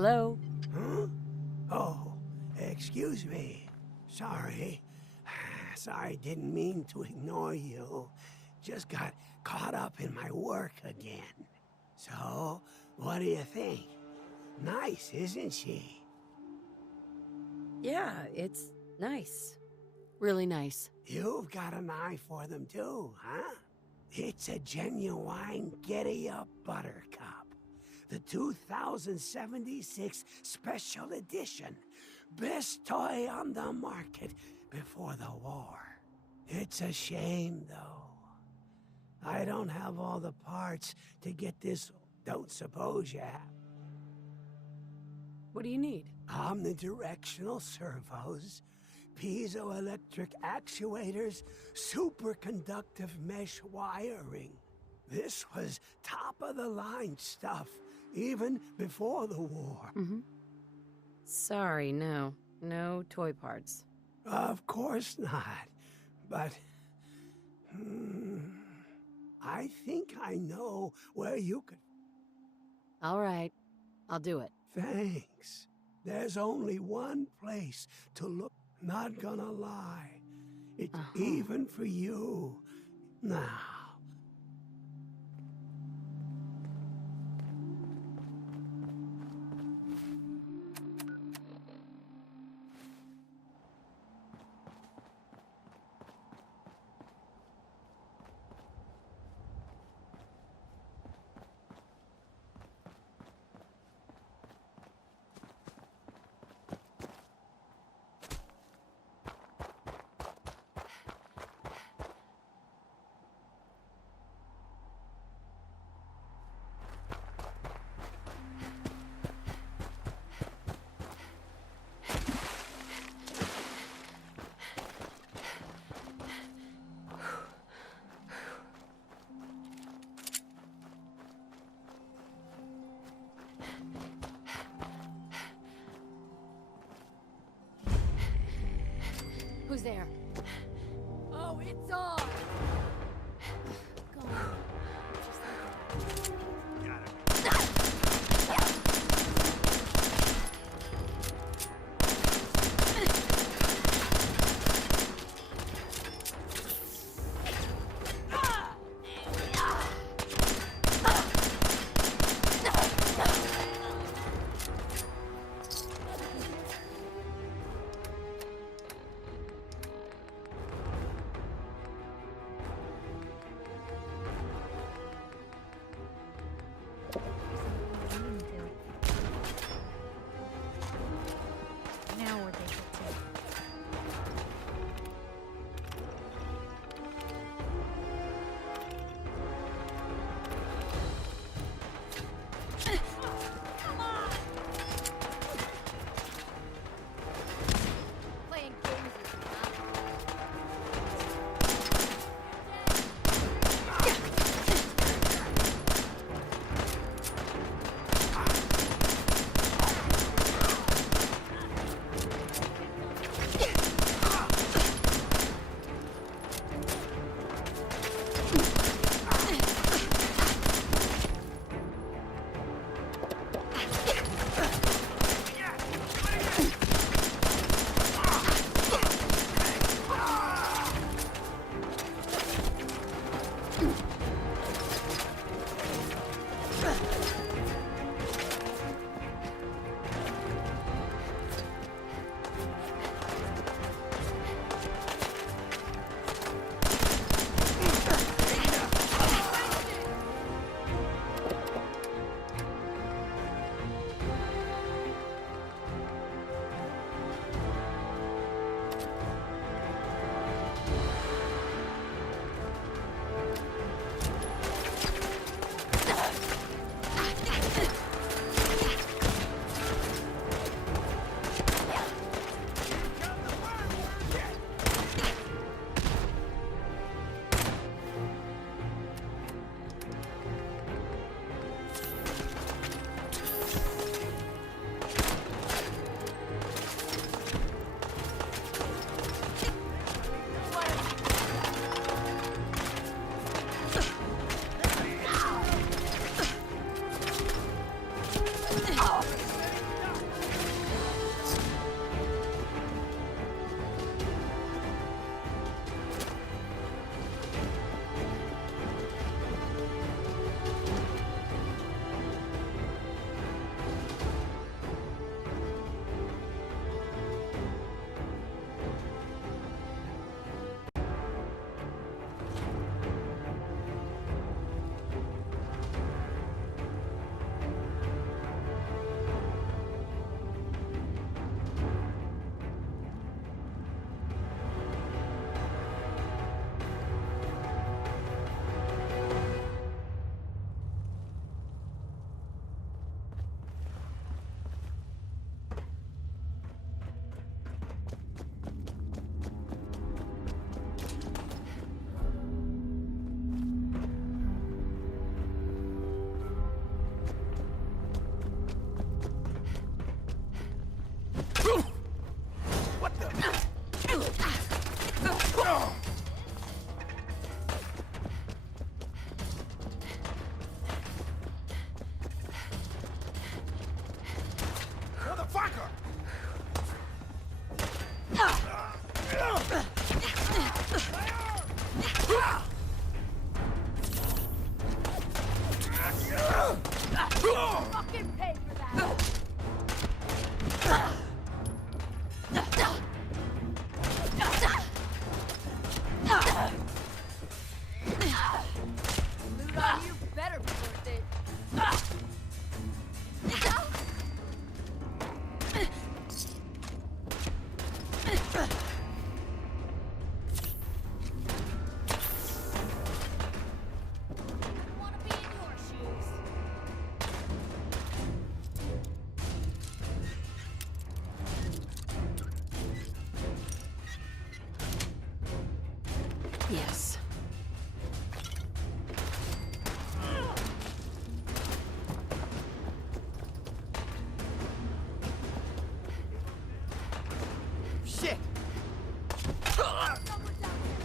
Hello? Huh? Oh, excuse me. Sorry. Sorry, didn't mean to ignore you. Just got caught up in my work again. So, what do you think? Nice, isn't she? Yeah, it's nice. Really nice. You've got an eye for them too, huh? It's a genuine Giddy-Up Buttercup. The 2076 Special Edition. Best toy on the market before the war. It's a shame, though. I don't have all the parts to get this. Don't suppose you have. What do you need? Omnidirectional servos, piezoelectric actuators, superconductive mesh wiring. This was top-of-the-line stuff, even before the war. Sorry, no. No toy parts. Of course not, but... I think I know where you could... All right. I'll do it. Thanks. There's only one place to look. Not gonna lie. It's even for you. Now. Who's there? Oh, it's on! Go on. Tracker! Fucking pay for that! Loot on you better be worth it. Wanna be in your shoes. Yes. Shit! Someone's out there.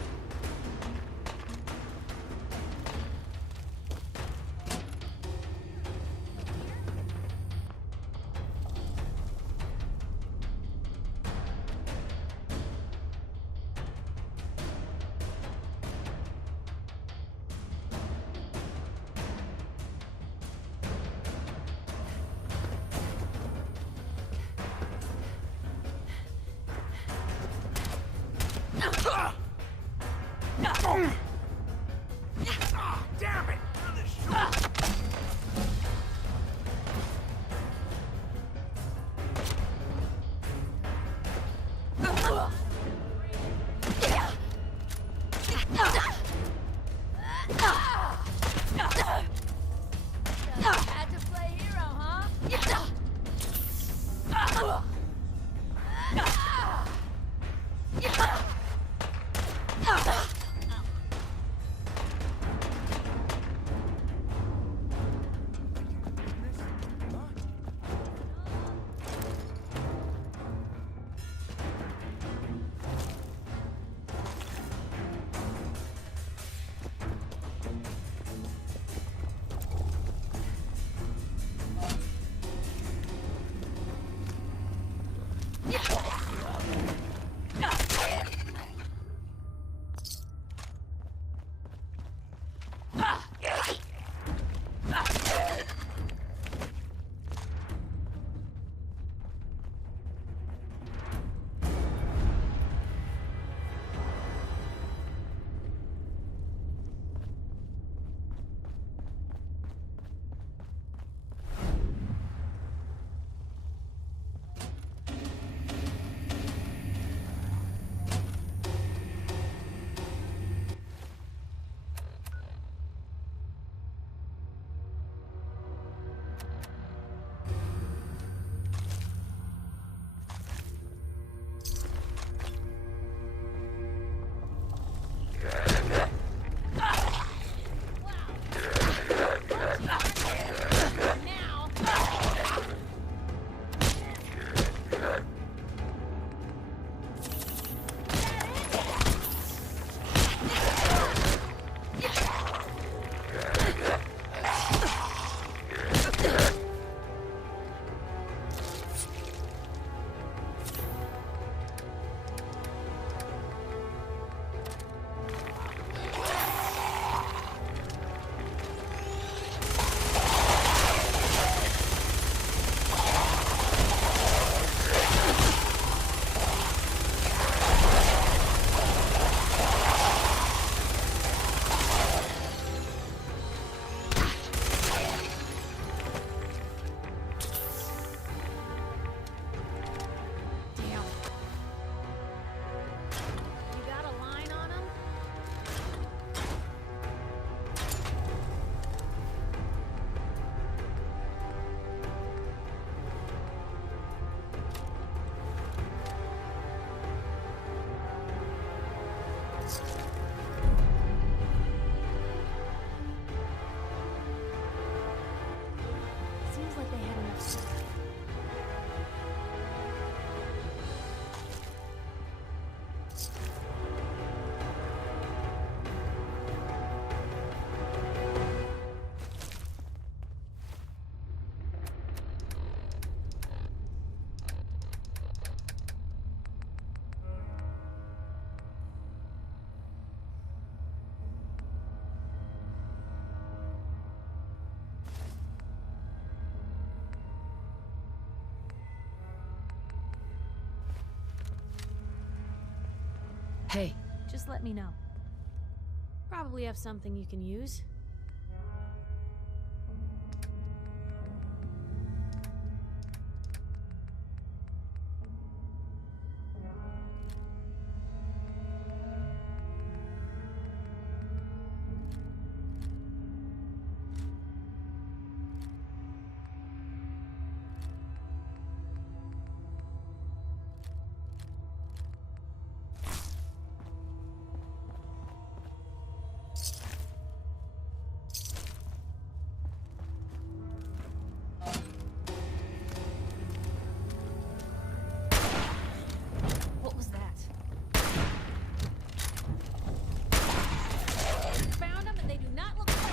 Hey, Just let me know. Probably have something you can use. What was that? Found them and they do not look well.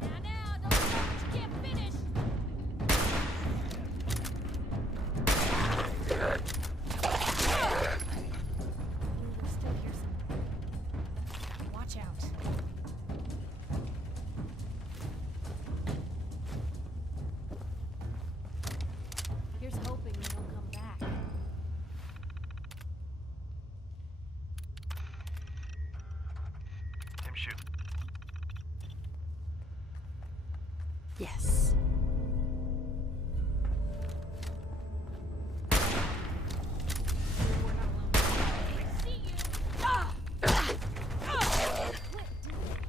Now, don't stop what you can't finish. They're still here somewhere. Watch out. Here's hoping they don't come back. Tim, shoot. yes. We're not alone. I see you. Ah! Quit, dude.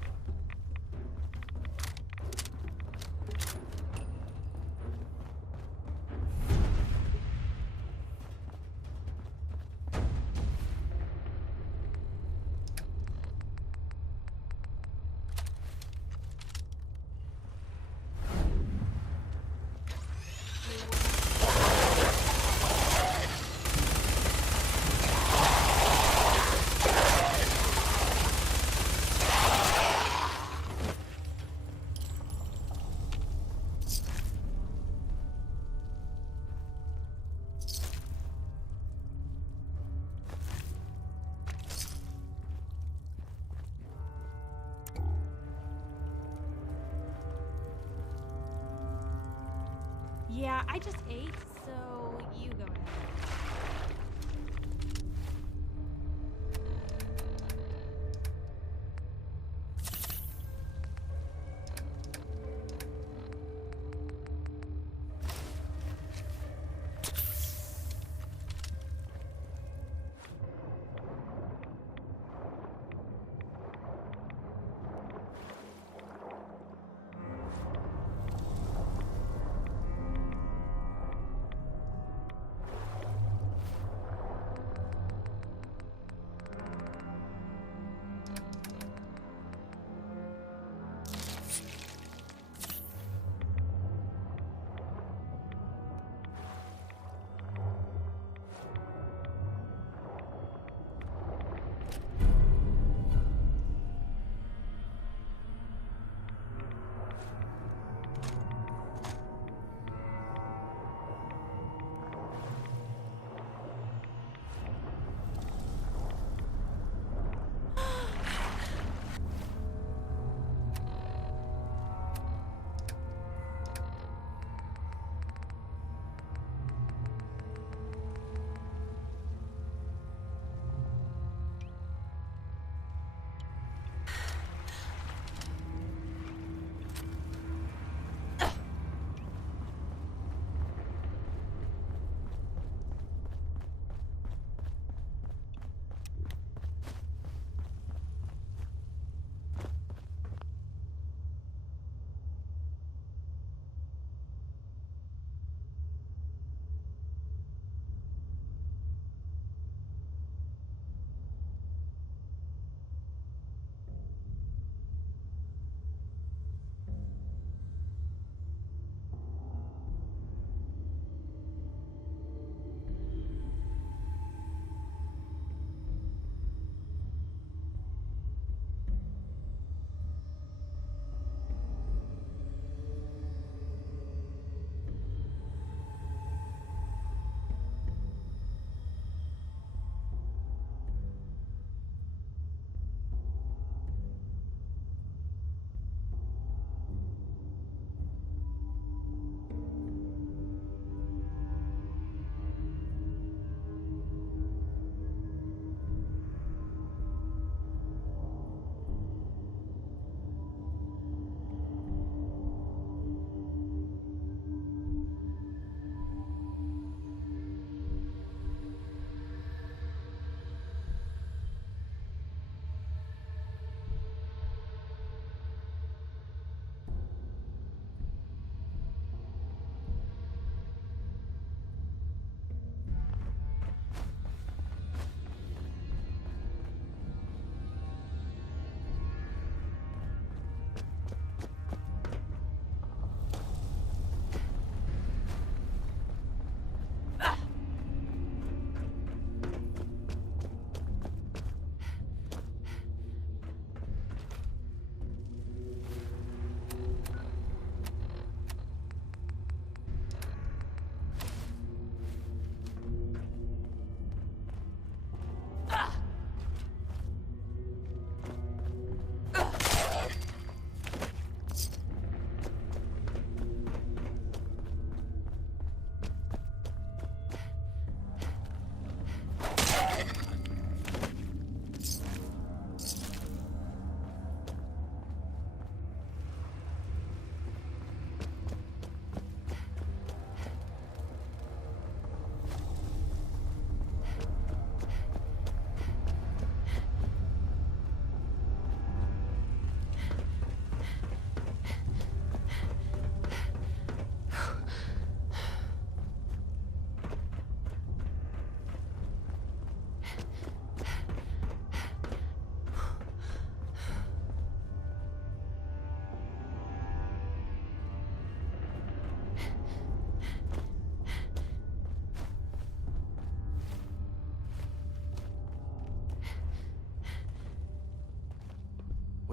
Yeah, I just ate, so you go ahead.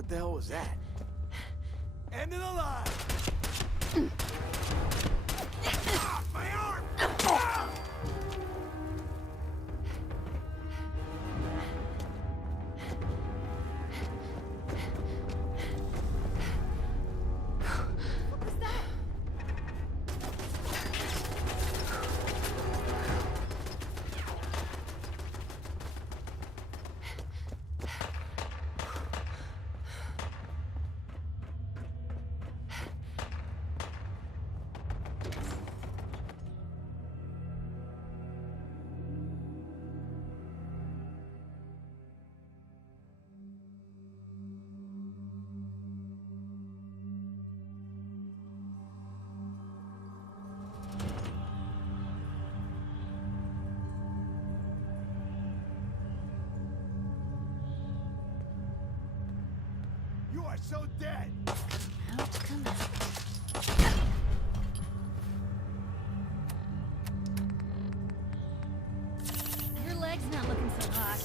What the hell was that? End of the line! Ah, my arm! Ah! What was that? You are so dead! Out, come out. Your leg's not looking so hot.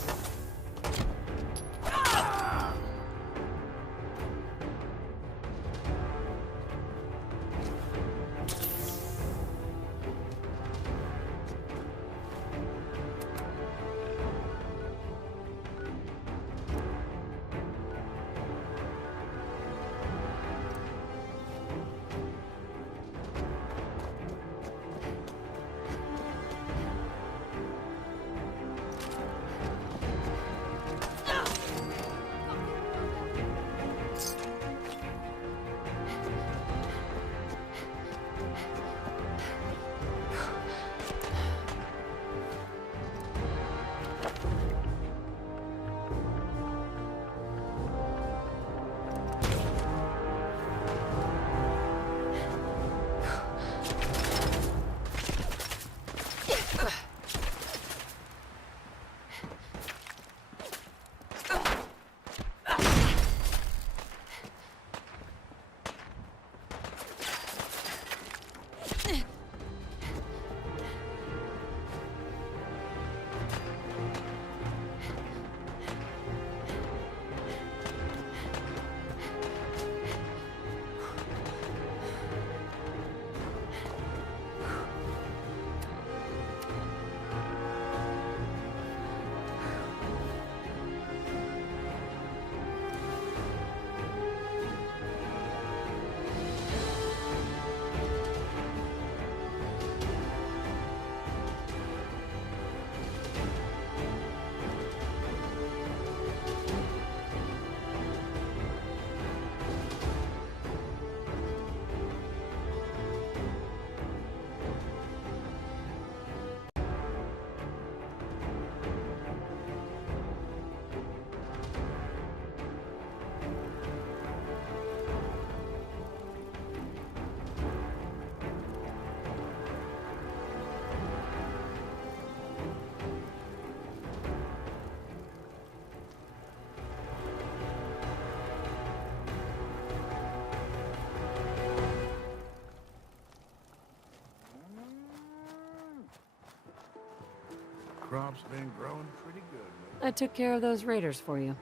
Crop's been growing pretty good lately. I took care of those raiders for you.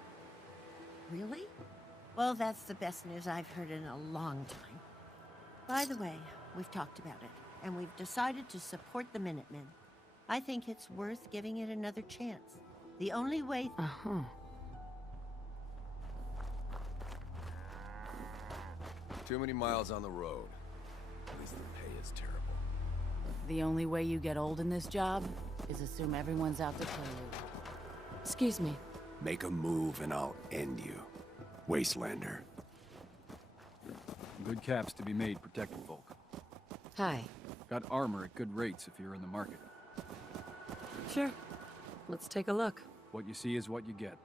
Really? Well, that's the best news I've heard in a long time. By the way, we've talked about it, and we've decided to support the Minutemen. I think it's worth giving it another chance. The only way... Uh-huh. Too many miles on the road. At least the pay is terrible. The only way you get old in this job is assume everyone's out to kill you. Excuse me. Make a move and I'll end you, Wastelander. Good caps to be made protecting folk. Hi. Got armor at good rates if you're in the market. Sure. Let's take a look. What you see is what you get.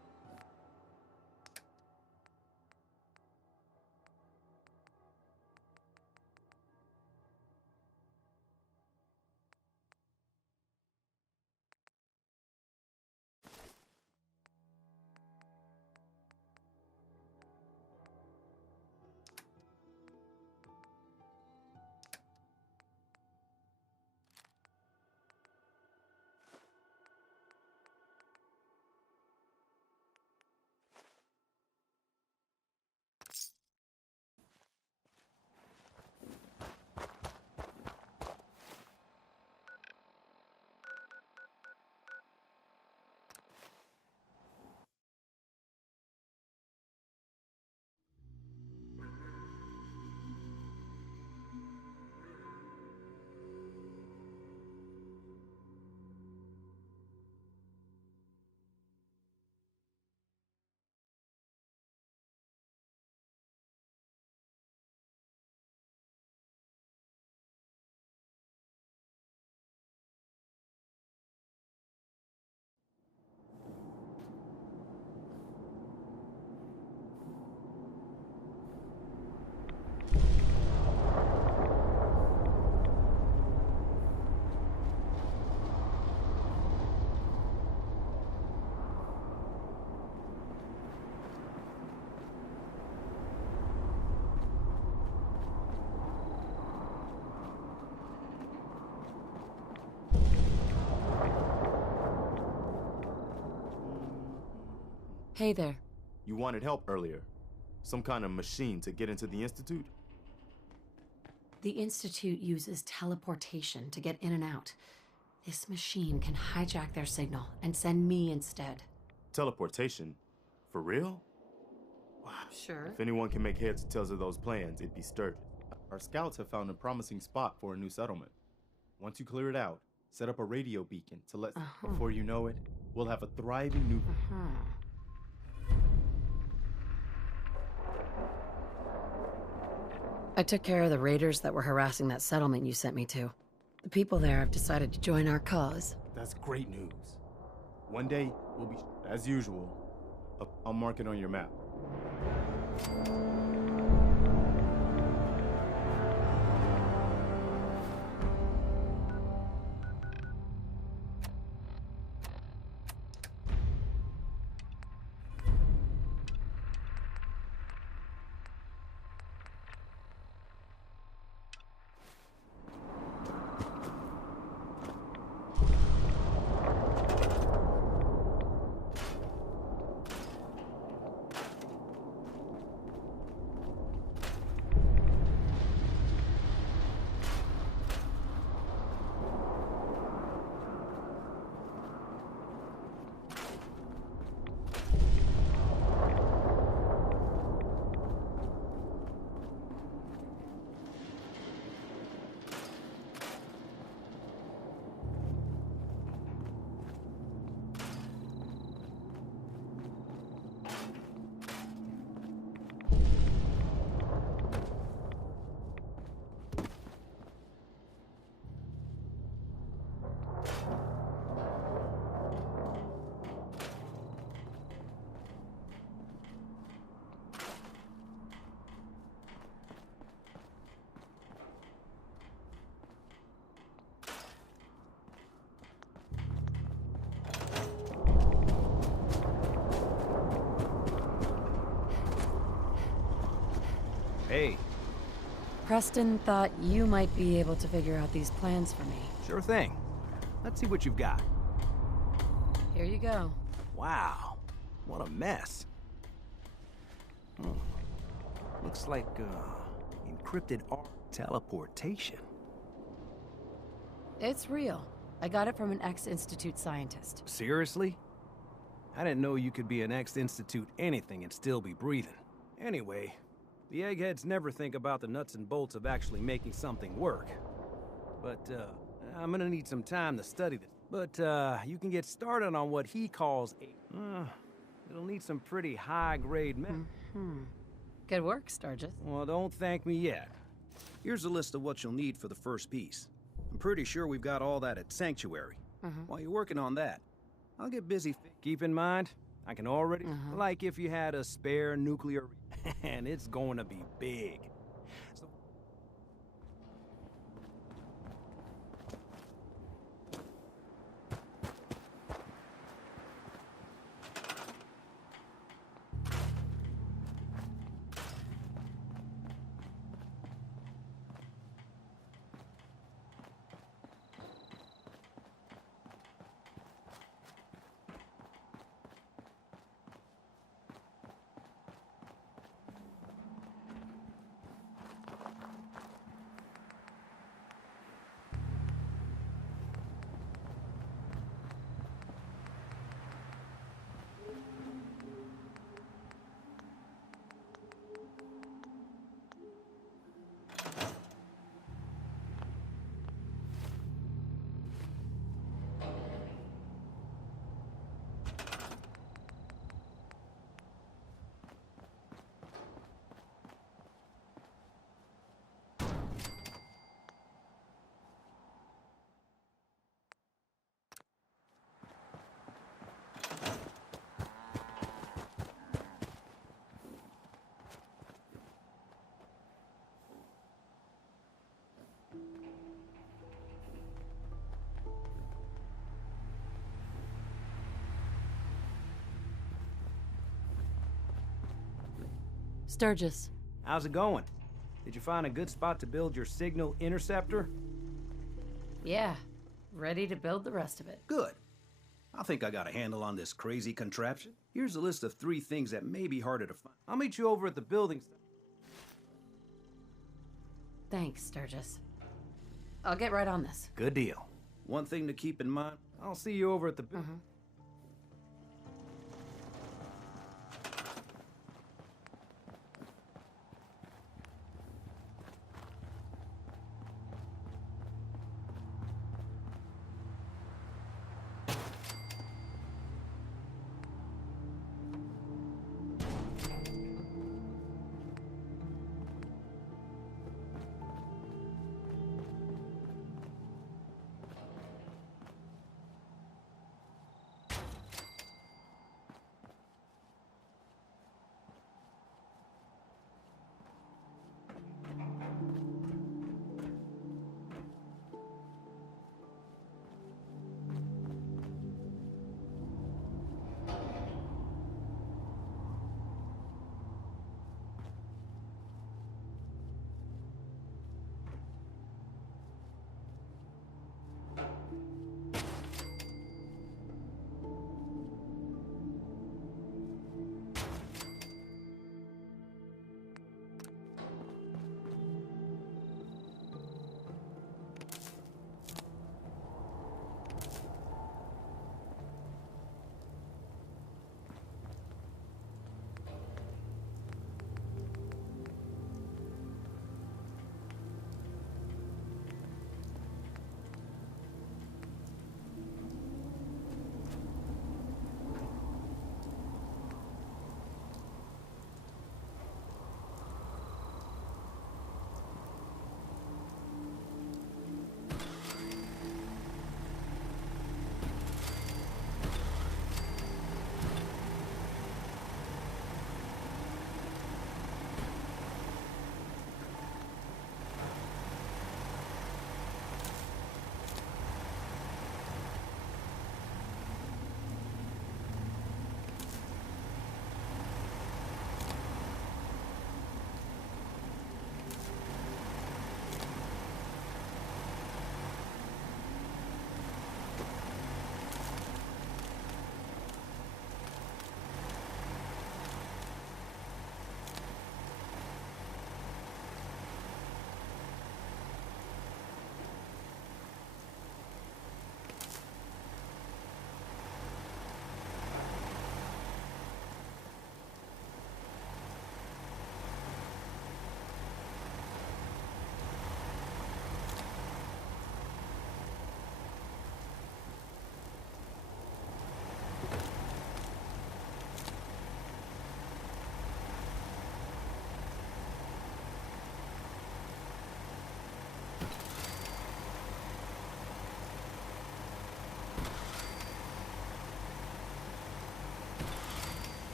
Hey there. You wanted help earlier. Some kind of machine to get into the Institute? The Institute uses teleportation to get in and out. This machine can hijack their signal and send me instead. Teleportation? For real? Sure. If anyone can make heads or tails of those plans, it'd be Sturgis. Our scouts have found a promising spot for a new settlement. Once you clear it out, set up a radio beacon to let... Before you know it, we'll have a thriving new... I took care of the raiders that were harassing that settlement you sent me to. The people there have decided to join our cause. That's great news. One day, we'll be... As usual, I'll mark it on your map. Hey, Preston thought you might be able to figure out these plans for me. sure thing. Let's see what you've got. Here you go. Wow, what a mess. Looks like, encrypted art teleportation. It's real. I got it from an ex-Institute scientist. Seriously? I didn't know you could be an ex-Institute anything and still be breathing. Anyway, the eggheads never think about the nuts and bolts of actually making something work. But, I'm gonna need some time to study this. But, you can get started on what he calls a... it'll need some pretty high-grade Good work, Sturgis. Well, don't thank me yet. Here's a list of what you'll need for the first piece. I'm pretty sure we've got all that at Sanctuary. While you're working on that, I'll get busy. Keep in mind, I can already... Like if you had a spare nuclear... and it's going to be big. So Sturgis. how's it going? Did you find a good spot to build your signal interceptor? Yeah, ready to build the rest of it. Good. I think I got a handle on this crazy contraption. Here's a list of 3 things that may be harder to find. I'll meet you over at the building. Thanks, Sturgis. I'll get right on this. Good deal. One thing to keep in mind, I'll see you over at the building.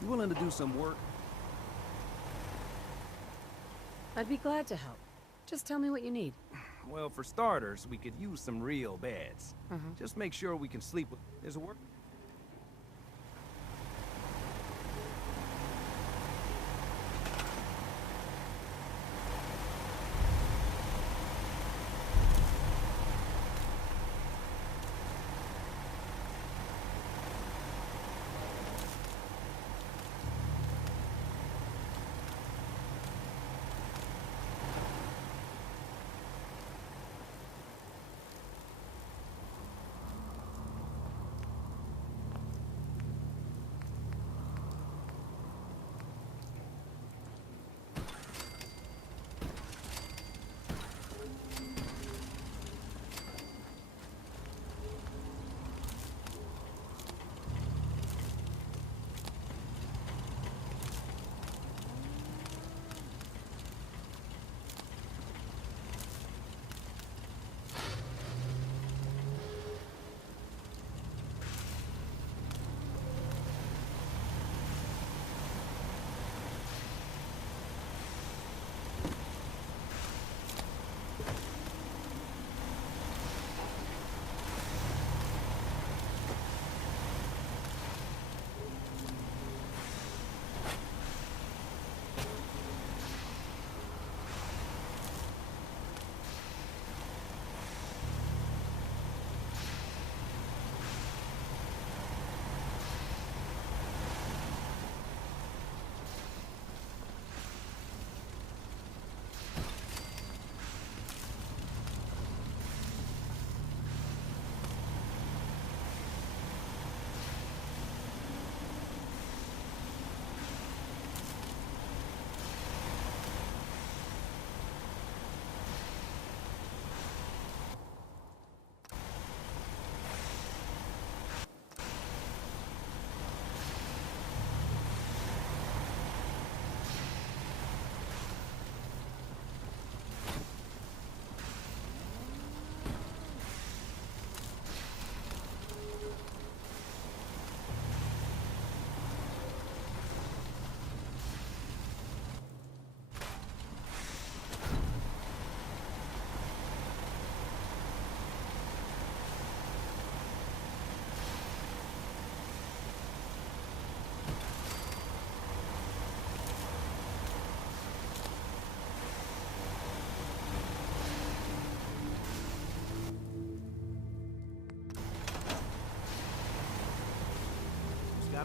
You willing to do some work? I'd be glad to help. Just tell me what you need. Well, for starters, we could use some real beds. Just make sure we can sleep with... There's a work...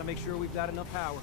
Gotta make sure we've got enough power.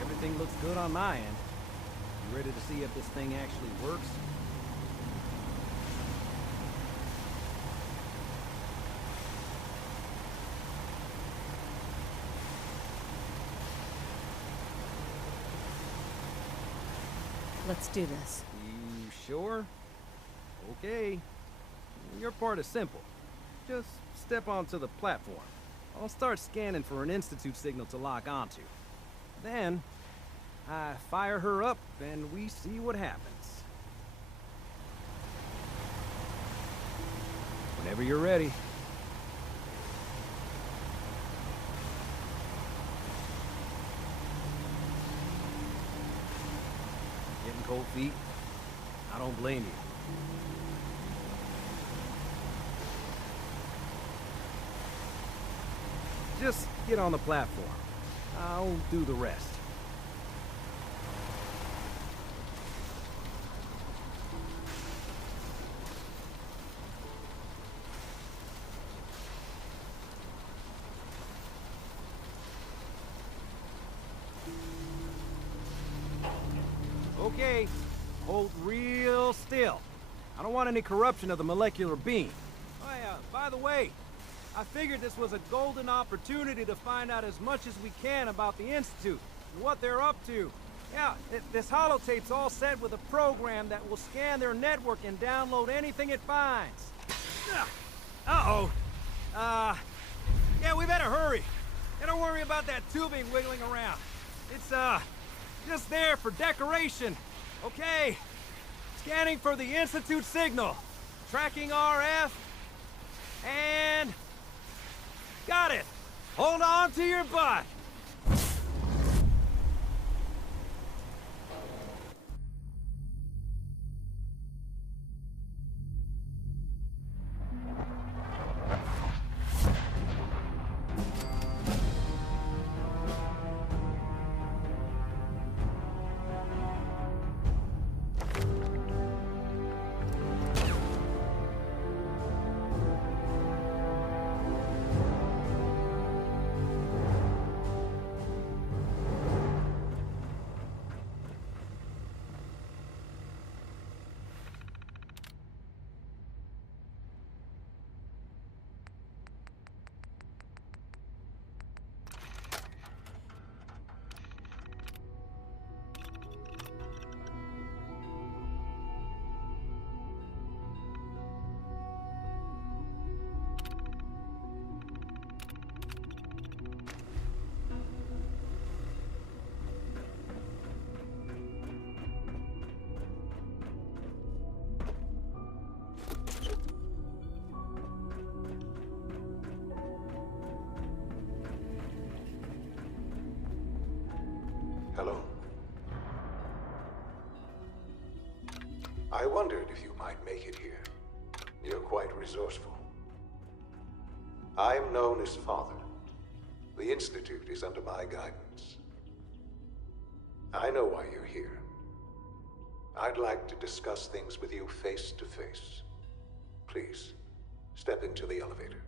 Everything looks good on my end. You ready to see if this thing actually works? Let's do this. You sure? Okay. Your part is simple. Just step onto the platform. I'll start scanning for an Institute signal to lock onto. Then, I fire her up and we see what happens. Whenever you're ready. Getting cold feet? I don't blame you. Just get on the platform. I'll do the rest. Okay, hold real still. I don't want any corruption of the molecular beam. Oh yeah, by the way, I figured this was a golden opportunity to find out as much as we can about the Institute and what they're up to. Yeah, this holotape's all set with a program that will scan their network and download anything it finds. Uh-oh. Yeah, we better hurry. And don't worry about that tubing wiggling around. It's, just there for decoration. Okay. Scanning for the Institute signal. Tracking RF. And... got it! Hold on to your butt! Hello. I wondered if you might make it here. You're quite resourceful. I'm known as Father. The Institute is under my guidance. I know why you're here. I'd like to discuss things with you face to face. Please, step into the elevator.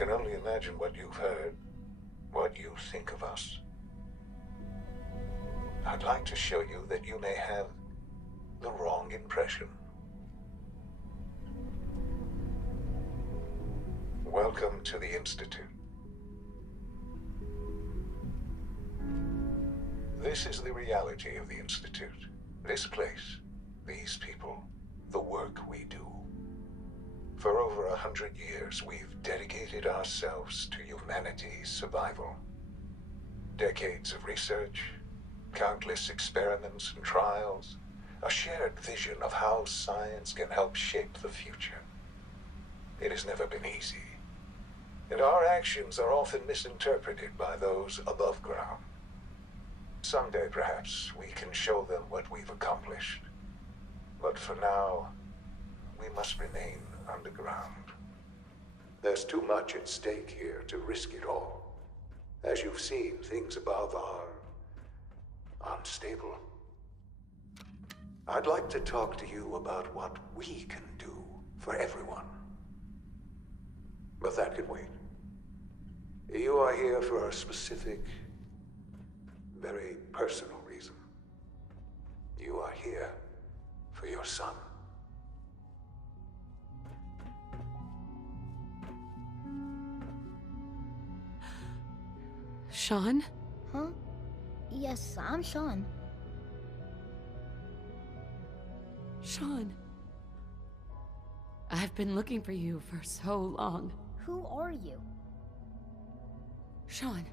can only imagine what you've heard, what you think of us. I'd like to show you that you may have the wrong impression. Welcome to the Institute. This is the reality of the Institute. This place, these people, the work we do. For over 100 years, we've dedicated ourselves to humanity's survival. Decades of research, countless experiments and trials, a shared vision of how science can help shape the future. It has never been easy, and our actions are often misinterpreted by those above ground. Someday, perhaps, we can show them what we've accomplished. But for now, we must remain underground. There's too much at stake here to risk it all. As you've seen, things above are unstable. I'd like to talk to you about what we can do for everyone. But that can wait. You are here for a specific, very personal reason. You are here for your son. Sean? Huh? Yes, I'm Sean. Sean. I've been looking for you for so long. Who are you? Sean,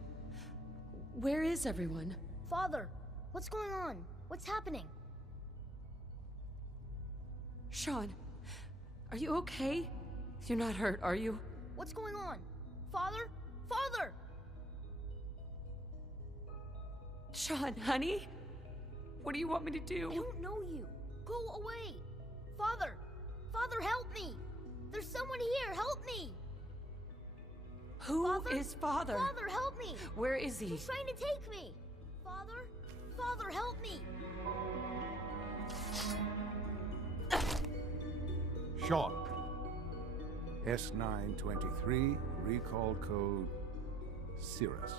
where is everyone? Father, what's going on? What's happening? Sean, are you okay? You're not hurt, are you? What's going on? Father? Father! Sean, honey? What do you want me to do? I don't know you. Go away! Father! Father, help me! There's someone here, help me! Who is Father? Father, help me! Where is he? He's trying to take me! Father? Father, help me! Sean. S923, recall code Cirrus.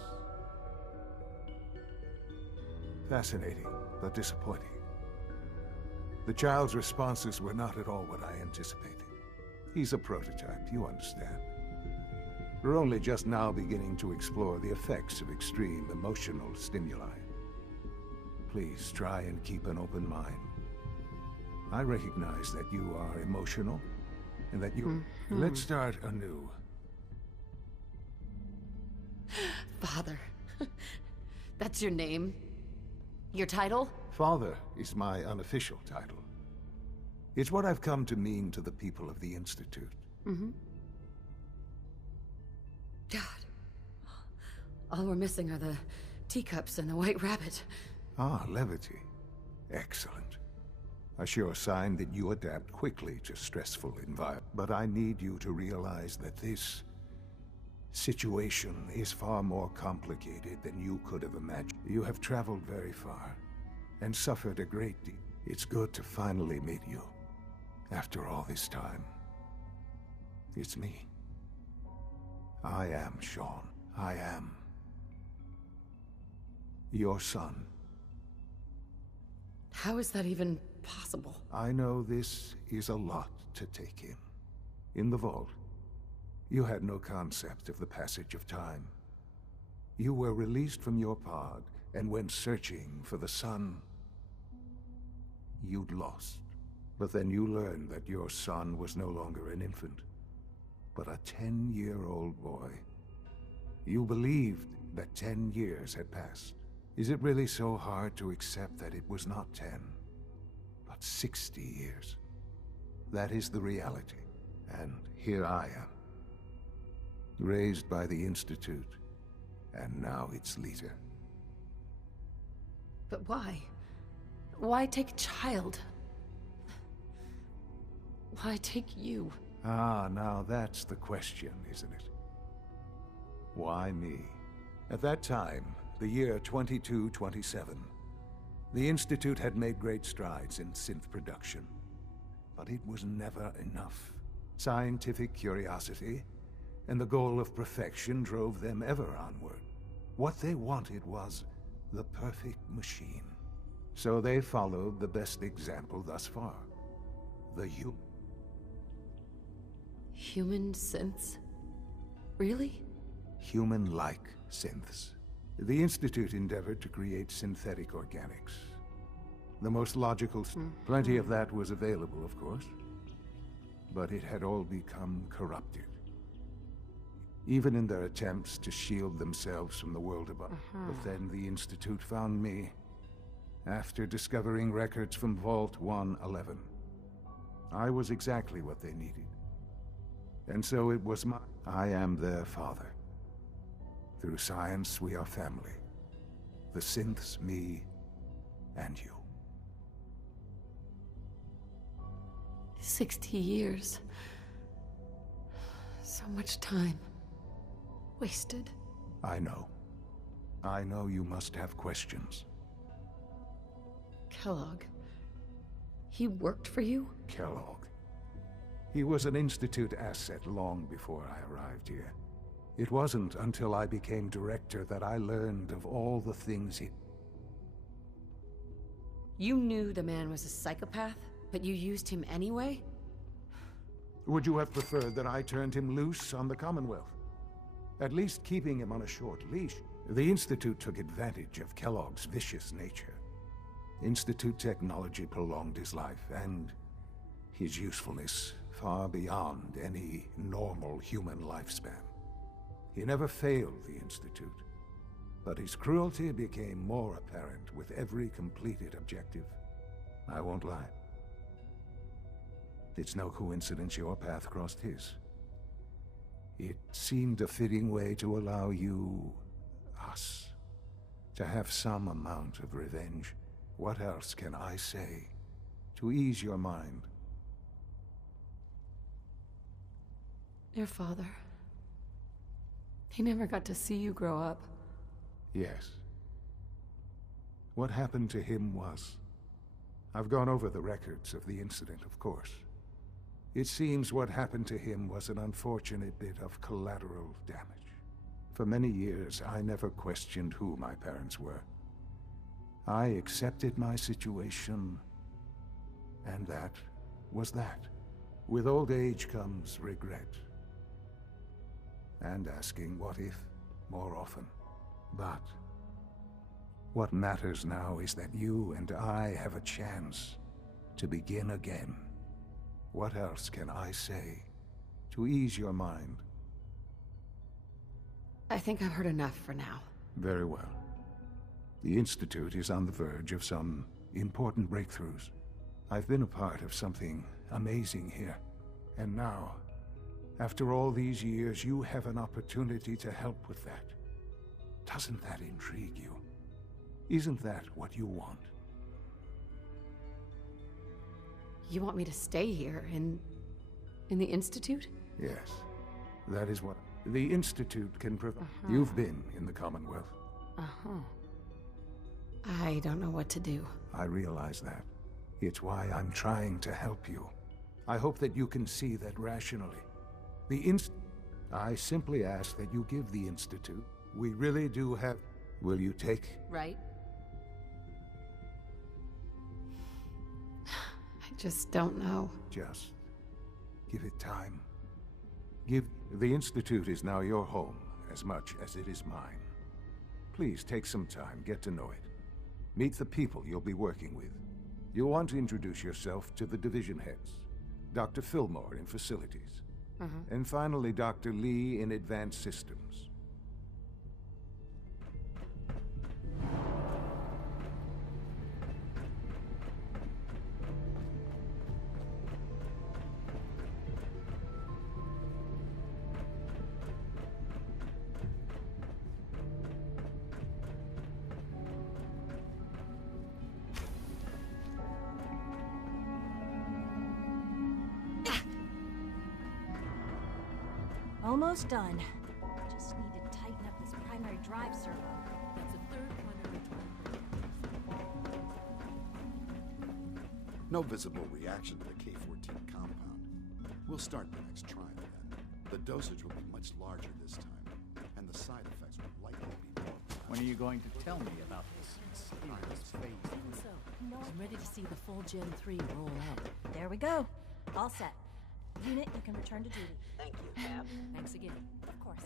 Fascinating, but disappointing. The child's responses were not at all what I anticipated. He's a prototype, you understand. We're only just now beginning to explore the effects of extreme emotional stimuli. Please try and keep an open mind. I recognize that you are emotional, and that you... Let's start anew. Father. That's your name? Your title? Father is my unofficial title. It's what I've come to mean to the people of the Institute. God. All we're missing are the teacups and the white rabbit. Ah, levity. Excellent. A sure sign that you adapt quickly to stressful environments. But I need you to realize that this situation is far more complicated than you could have imagined. You have traveled very far and suffered a great deal. It's good to finally meet you after all this time. It's me. I am Sean. I am your son. How is that even possible? I know this is a lot to take in. In the vault, you had no concept of the passage of time. You were released from your pod and went searching for the sun you'd lost. But then you learned that your son was no longer an infant, but a 10-year-old boy. You believed that 10 years had passed. Is it really so hard to accept that it was not 10, but 60 years? That is the reality, and here I am. Raised by the Institute, and now its leader. But why? Why take a child? Why take you? Ah, now that's the question, isn't it? Why me? At that time, the year 2227, the Institute had made great strides in synth production. But it was never enough. Scientific curiosity and the goal of perfection drove them ever onward. What they wanted was the perfect machine. So they followed the best example thus far. The Human synths? Really? Human-like synths. The Institute endeavored to create synthetic organics. The most logical... Plenty of that was available, of course. But it had all become corrupted. Even in their attempts to shield themselves from the world above. But then the Institute found me, after discovering records from Vault 111. I was exactly what they needed. And so it was my... I am their father. Through science, we are family. The synths, me, and you. 60 years. So much time. Wasted. I know. I know you must have questions. Kellogg. He worked for you? Kellogg. He was an Institute asset long before I arrived here. It wasn't until I became director that I learned of all the things he... You knew the man was a psychopath, but you used him anyway? Would you have preferred that I turned him loose on the Commonwealth? At least keeping him on a short leash. The Institute took advantage of Kellogg's vicious nature. Institute technology prolonged his life, and his usefulness far beyond any normal human lifespan. He never failed the Institute, but his cruelty became more apparent with every completed objective. I won't lie. It's no coincidence your path crossed his. It seemed a fitting way to allow you, us, to have some amount of revenge. What else can I say to ease your mind? Your father. He never got to see you grow up. Yes. What happened to him was... I've gone over the records of the incident, of course. It seems what happened to him was an unfortunate bit of collateral damage. For many years, I never questioned who my parents were. I accepted my situation, and that was that. With old age comes regret. And asking what if more often. But what matters now is that you and I have a chance to begin again. What else can I say to ease your mind? I think I've heard enough for now. Very well. The Institute is on the verge of some important breakthroughs. I've been a part of something amazing here. And now, after all these years, you have an opportunity to help with that. Doesn't that intrigue you? Isn't that what you want? You want me to stay here, in the Institute? Yes. That is what the Institute can provide. You've been in the Commonwealth. I don't know what to do. I realize that. It's why I'm trying to help you. I hope that you can see that rationally. I simply ask that you give the Institute. We really do have... Will you take... Right? I just don't know. Just give it time. The Institute is now your home as much as it is mine. Please take some time, get to know it. Meet the people you'll be working with. You'll want to introduce yourself to the division heads. Dr. Fillmore in facilities. And finally, Dr. Lee in advanced systems. Almost done. Just need to tighten up this primary drive servo. That's a third primary drive. No visible reaction to the K-14 compound. We'll start the next trial then. The dosage will be much larger this time, and the side effects will likely be more. When are you going to tell me about this mysterious phase? Even so, I'm ready to see the full Gen 3 roll out. There we go. All set. Unit, you can return to duty. Thank you, Cap. Thanks again. Of course.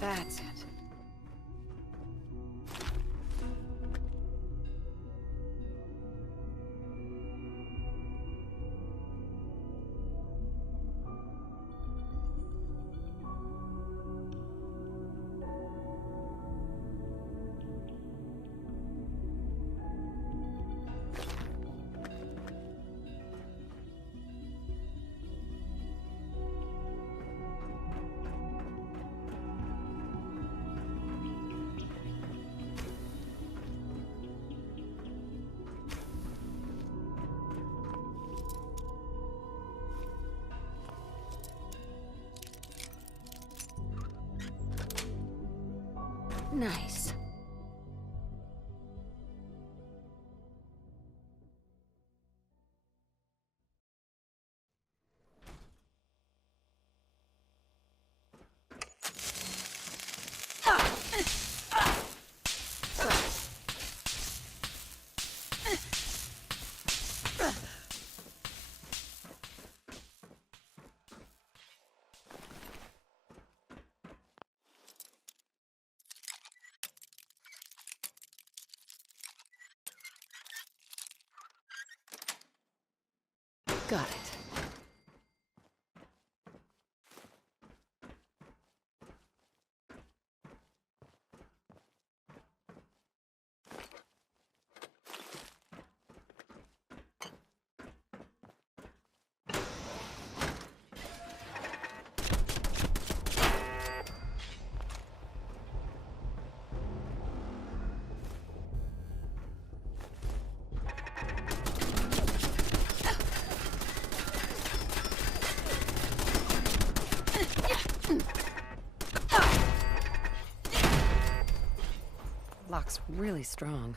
That's it. Nice. Got it. Lock's really strong.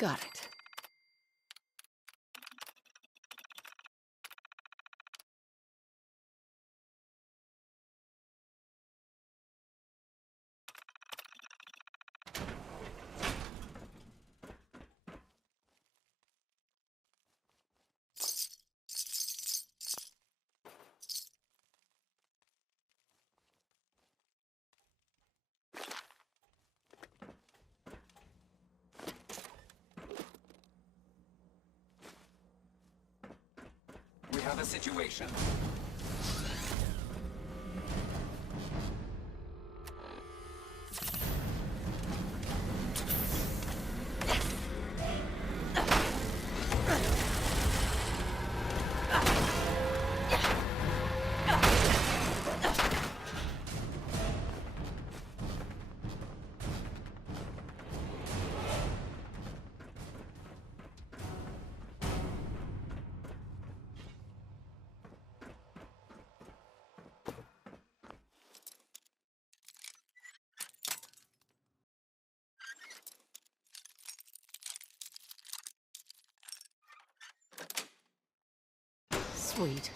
Got it. of the situation. Sweet.